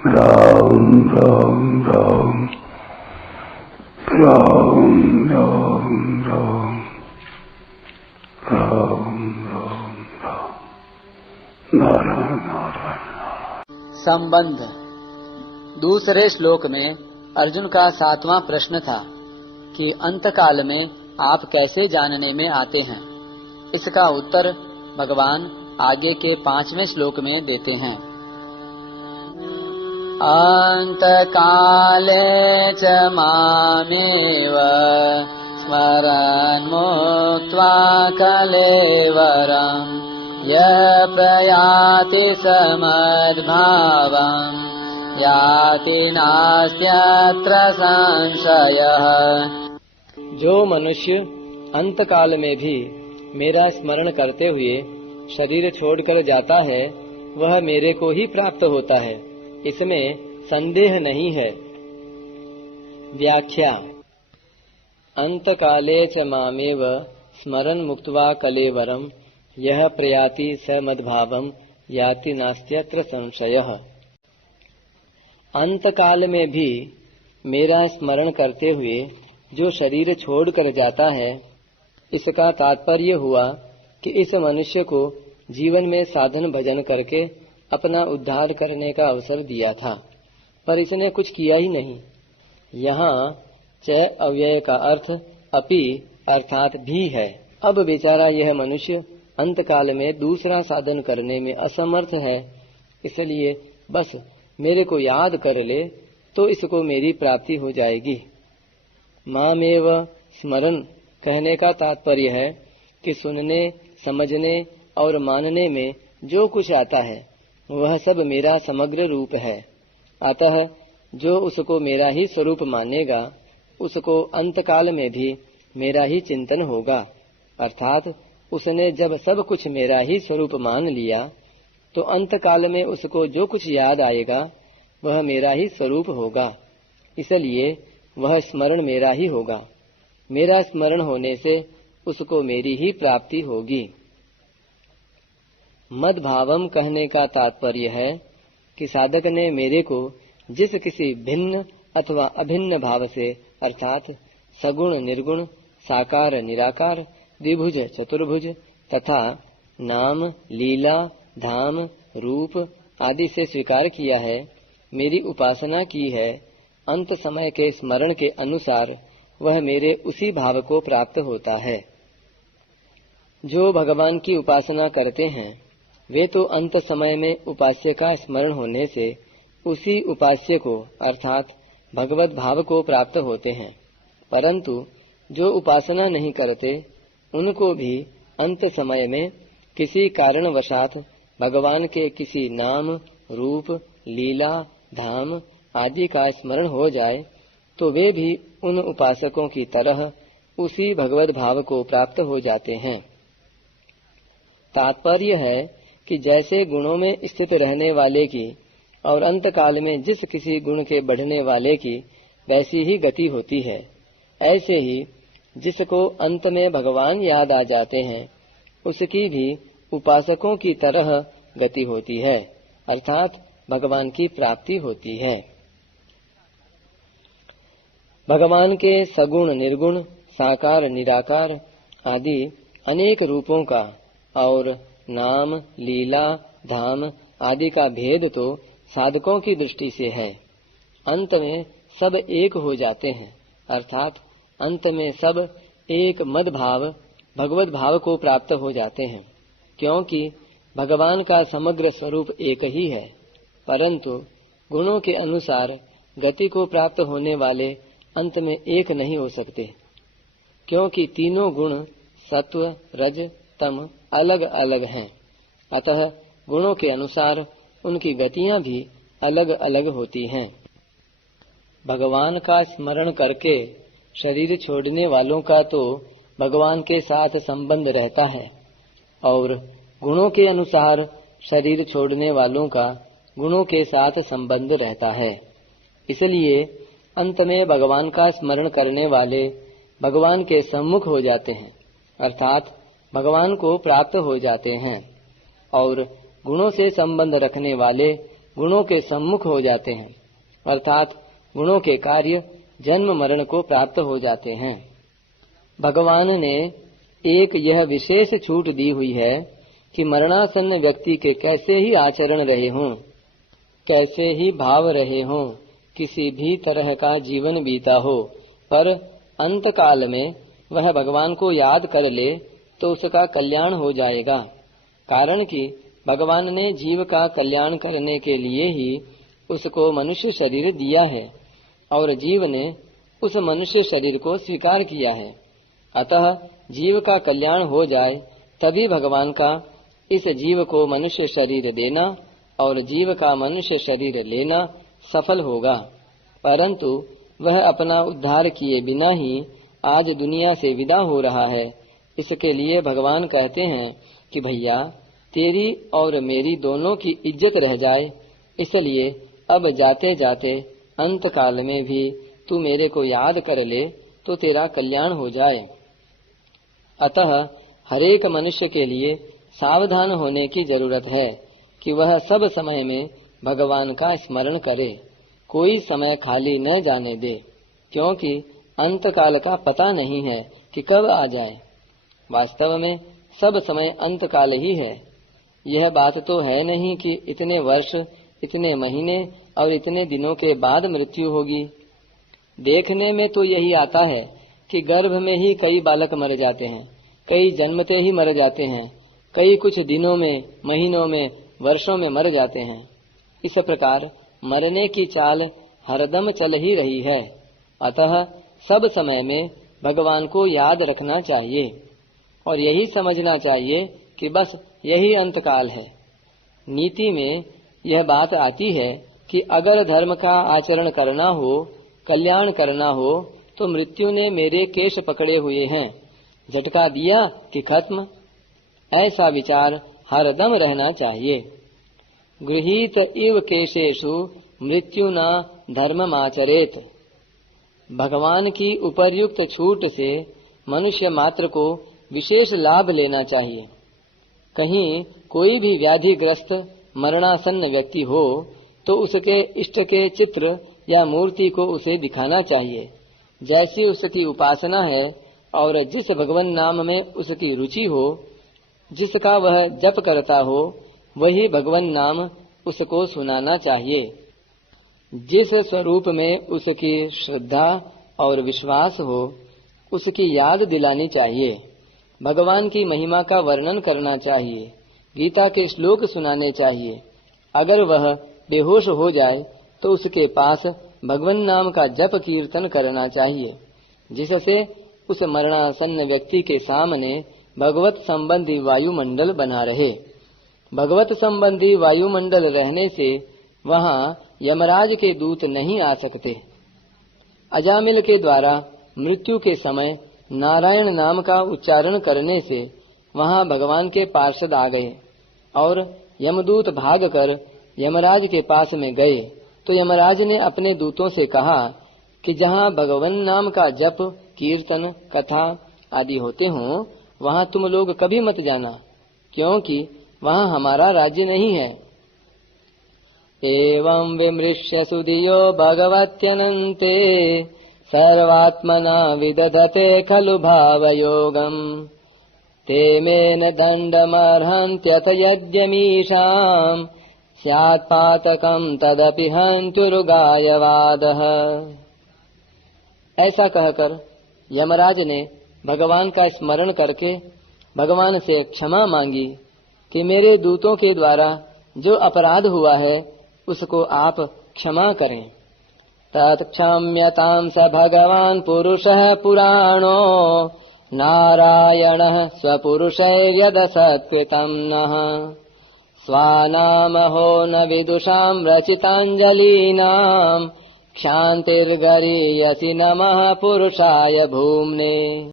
राम राम राम राम राम राम राम राम राम नारायण नारायण। संबंध। दूसरे श्लोक में अर्जुन का 7वां प्रश्न था कि अंतकाल में आप कैसे जानने में आते हैं। इसका उत्तर भगवान आगे के 5वें श्लोक में देते हैं। अंतकाले च मामेव स्मरन् मुक्त्वा कलेवरम् यः प्रयाति समद्भावम् याति नास्त्यत्र संशयः। जो मनुष्य अंतकाल में भी मेरा स्मरण करते हुए शरीर छोड़कर जाता है वह मेरे को ही प्राप्त होता है, इसमें संदेह नहीं है। व्याख्या। अंतकाले च मामेव स्मरन् मुक्त्वा कलेवरम् यः प्रयाति स मद्भावम् याति नास्त्यत्र संशयः। अंतकाल में भी मेरा स्मरण करते हुए जो शरीर छोड़कर जाता है, इसका तात्पर्य हुआ कि इस मनुष्य को जीवन में साधन भजन करके अपना उद्धार करने का अवसर दिया था, पर इसने कुछ किया ही नहीं। यहाँ च अव्यय का अर्थ अपि अर्थात भी है। अब बेचारा यह मनुष्य अंतकाल में दूसरा साधन करने में असमर्थ है, इसलिए बस मेरे को याद कर ले तो इसको मेरी प्राप्ति हो जाएगी। मामेव स्मरण कहने का तात्पर्य है कि सुनने, समझने और मानने में जो कुछ आता है वह सब मेरा समग्र रूप है। अतः जो उसको मेरा ही स्वरूप मानेगा उसको अंतकाल में भी मेरा ही चिंतन होगा। अर्थात उसने जब सब कुछ मेरा ही स्वरूप मान लिया तो अंतकाल में उसको जो कुछ याद आएगा वह मेरा ही स्वरूप होगा, इसलिए वह स्मरण मेरा ही होगा। मेरा स्मरण होने से उसको मेरी ही प्राप्ति होगी। मद्भावम कहने का तात्पर्य है कि साधक ने मेरे को जिस किसी भिन्न अथवा अभिन्न भाव से अर्थात सगुण निर्गुण, साकार निराकार, द्विभुज चतुर्भुज तथा नाम, लीला, धाम, रूप आदि से स्वीकार किया है, मेरी उपासना की है, अंत समय के स्मरण के अनुसार वह मेरे उसी भाव को प्राप्त होता है। जो भगवान की उपासना करते हैं वे तो अंत समय में उपास्य का स्मरण होने से उसी उपास्य को अर्थात भगवत भाव को प्राप्त होते हैं, परंतु जो उपासना नहीं करते उनको भी अंत समय में किसी कारणवशात भगवान के किसी नाम, रूप, लीला, धाम आदि का स्मरण हो जाए तो वे भी उन उपासकों की तरह उसी भगवत भाव को प्राप्त हो जाते हैं। तात्पर्य है कि जैसे गुणों में स्थित रहने वाले की और अंतकाल में जिस किसी गुण के बढ़ने वाले की वैसी ही गति होती है, ऐसे ही जिसको अंत में भगवान याद आ जाते हैं उसकी भी उपासकों की तरह गति होती है, अर्थात भगवान की प्राप्ति होती है। भगवान के सगुण निर्गुण, साकार निराकार आदि अनेक रूपों का और नाम, लीला, धाम आदि का भेद तो साधकों की दृष्टि से है। अंत में सब एक हो जाते हैं, अर्थात अंत में सब एक मद भाव भगवत भाव को प्राप्त हो जाते हैं, क्योंकि भगवान का समग्र स्वरूप एक ही है, परंतु गुणों के अनुसार गति को प्राप्त होने वाले अंत में एक नहीं हो सकते, क्योंकि तीनों गुण सत्व, रज, तम अलग अलग हैं। अतः गुणों के अनुसार उनकी गतियां भी अलग अलग होती हैं। भगवान का स्मरण करके शरीर छोड़ने वालों का तो भगवान के साथ संबंध रहता है और गुणों के अनुसार शरीर छोड़ने वालों का गुणों के साथ संबंध रहता है। इसलिए अंत में भगवान का स्मरण करने वाले भगवान के सम्मुख हो जाते हैं, अर्थात भगवान को प्राप्त हो जाते हैं, और गुणों से संबंध रखने वाले गुणों के सम्मुख हो जाते हैं, अर्थात गुणों के कार्य जन्म मरण को प्राप्त हो जाते हैं। भगवान ने एक यह विशेष छूट दी हुई है कि मरणासन्न व्यक्ति के कैसे ही आचरण रहे हों, कैसे ही भाव रहे हों, किसी भी तरह का जीवन बीता हो, पर अंत काल में वह भगवान को याद कर ले तो उसका कल्याण हो जाएगा। कारण कि भगवान ने जीव का कल्याण करने के लिए ही उसको मनुष्य शरीर दिया है और जीव ने उस मनुष्य शरीर को स्वीकार किया है। अतः जीव का कल्याण हो जाए तभी भगवान का इस जीव को मनुष्य शरीर देना और जीव का मनुष्य शरीर लेना सफल होगा। परंतु वह अपना उद्धार किए बिना ही आज दुनिया से विदा हो रहा है। इसके लिए भगवान कहते हैं कि भैया तेरी और मेरी दोनों की इज्जत रह जाए, इसलिए अब जाते जाते अंत काल में भी तू मेरे को याद कर ले तो तेरा कल्याण हो जाए। अतः हरेक मनुष्य के लिए सावधान होने की जरूरत है कि वह सब समय में भगवान का स्मरण करे, कोई समय खाली न जाने दे, क्योंकि अंत काल का पता नहीं है कि कब आ जाए। वास्तव में सब समय अंत काल ही है। यह बात तो है नहीं कि इतने वर्ष, इतने महीने और इतने दिनों के बाद मृत्यु होगी। देखने में तो यही आता है कि गर्भ में ही कई बालक मर जाते हैं, कई जन्मते ही मर जाते हैं, कई कुछ दिनों में, महीनों में, वर्षों में मर जाते हैं। इस प्रकार मरने की चाल हरदम चल ही रही है। अतः सब समय में भगवान को याद रखना चाहिए और यही समझना चाहिए कि बस यही अंतकाल है। नीति में यह बात आती है कि अगर धर्म का आचरण करना हो, कल्याण करना हो, तो मृत्यु ने मेरे केश पकड़े हुए हैं, झटका दिया कि खत्म। ऐसा विचार हरदम रहना चाहिए। गृहीत इव केशेषु मृत्यु न धर्ममाचरेत। भगवान की उपर्युक्त छूट से मनुष्य मात्र को विशेष लाभ लेना चाहिए। कहीं कोई भी व्याधिग्रस्त मरणासन्न व्यक्ति हो तो उसके इष्ट के चित्र या मूर्ति को उसे दिखाना चाहिए। जैसी उसकी उपासना है और जिस भगवान नाम में उसकी रुचि हो, जिसका वह जप करता हो, वही भगवान नाम उसको सुनाना चाहिए। जिस स्वरूप में उसकी श्रद्धा और विश्वास हो, उसकी याद दिलानी चाहिए। भगवान की महिमा का वर्णन करना चाहिए, गीता के श्लोक सुनाने चाहिए। अगर वह बेहोश हो जाए तो उसके पास भगवान नाम का जप कीर्तन करना चाहिए, जिससे उस मरणासन्न व्यक्ति के सामने भगवत संबंधी वायुमंडल बना रहे। भगवत संबंधी वायुमंडल रहने से वहाँ यमराज के दूत नहीं आ सकते। अजामिल के द्वारा मृत्यु के समय नारायण नाम का उच्चारण करने से वहाँ भगवान के पार्षद आ गए और यमदूत भागकर यमराज के पास में गए तो यमराज ने अपने दूतों से कहा कि जहाँ भगवान नाम का जप, कीर्तन, कथा आदि होते हों, वहाँ तुम लोग कभी मत जाना, क्योंकि वहाँ हमारा राज्य नहीं है। एवं विमृश्य सुधियो भगवत्यनन्ते सर्वात्मना विदधते खलु भावयोगम् ते मेन दण्डमर्हन्त्यथ यद्यमीषाम् स्यात् पातकम् तदपि हन्तुरुगायवादः। ऐसा कहकर यमराज ने भगवान का स्मरण करके भगवान से क्षमा मांगी कि मेरे दूतों के द्वारा जो अपराध हुआ है उसको आप क्षमा करें। तत्क्षम्यतां स भगवान् पुरुषः पुराणो नारायणः स्वपुरुषैर्यदसत्कृतं नः स्वानामहो न विदुषां रचिताञ्जलीनां क्षान्तिर्गरीयसि नमः पुरुषाय भूम्ने।